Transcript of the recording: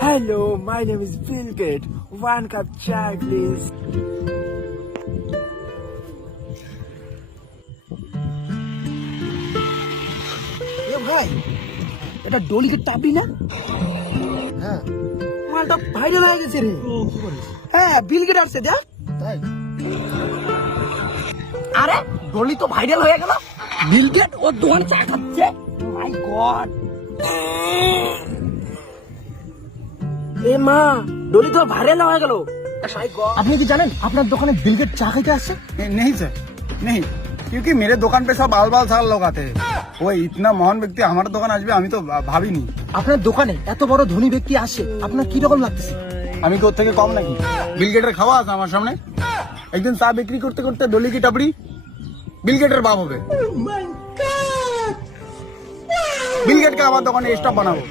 Hello, my name is Bill Gates. 1 cup chai, please. ভাই এটা ডলিকে টাবি না? হ্যাঁ মালটা ভাইরাল হয়ে গেছে রে। কি করিস? হ্যাঁ বিল গেট আসছে দেখ। তাই আরে ডলি তো ভাইরাল হয়ে গেল। বিল গেট ওর দোকানে চা খাচ্ছে। মাই গড। এ মা, ডলি তো ভাইরাল হয়ে গেল। মাই গড। আপনি কি জানেন আপনার দোকানে বিল गेट चा खाते আসছে? नहीं सर नहीं, क्योंकि मेरे दुकान पे सब बाल बाल साल लोग आते हैं। वो इतना महान व्यक्ति हमारे दुकान आज भी हमें तो भाभी नहीं। আপনার দোকানে এত বড় ধনী ব্যক্তি আসে, আপনার কি রকম লাগতেছে? আমি কি ওর থেকে কম নাকি? বিল গেটের খাওয়া আছে আমার সামনে। একদিন চা বিক্রি করতে করতে ডলি কি টাবড়ি বিল গেটের বাপ হবে। বিল গেটকে আমার দোকানে স্টাফ বানাবো।